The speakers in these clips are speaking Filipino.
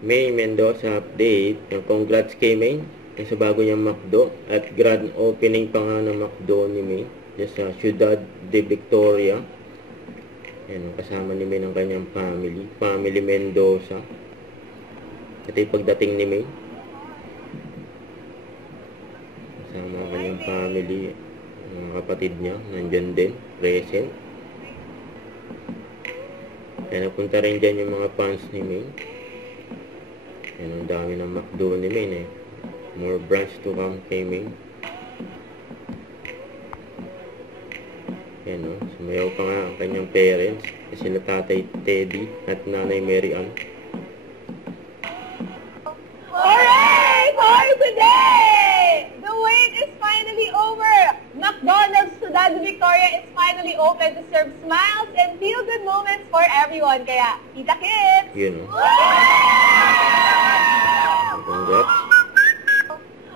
May Mendoza update. Congrats kay May sa bago niyang McDo at grand opening pa nga ng McDo ni May sa Ciudad de Victoria. Ayan, kasama ni May ng kanyang family Mendoza. Ito yung pagdating ni May kasama ang kanyang family, mga kapatid niya nandyan din, present. Ayan, napunta rin dyan yung mga fans ni May. Ayan, ang dami ng McDo ni May more branch to come kay May. Ayan, no? Sumayaw pa nga ang kanyang parents, sila Tatay Teddy at Nanay Mary Ann. Hooray for today! The wait is finally over! McDonald's Ciudad de Victoria is finally open to serve smiles and feel-good moments for everyone. Kaya, kita kits! Yun, no? Congrats.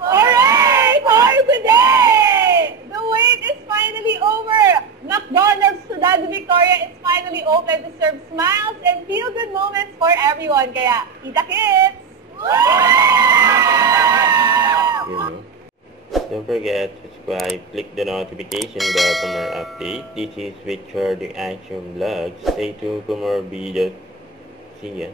Hooray for today! The wait is finally over! McDonald's Ciudad de Victoria is finally open to serve smiles and feel-good moments for everyone. Kaya, kita kits! You know. Don't forget to subscribe, click the notification bell for more updates. This is Richard the Action Vlog. Stay tuned for more videos. See ya.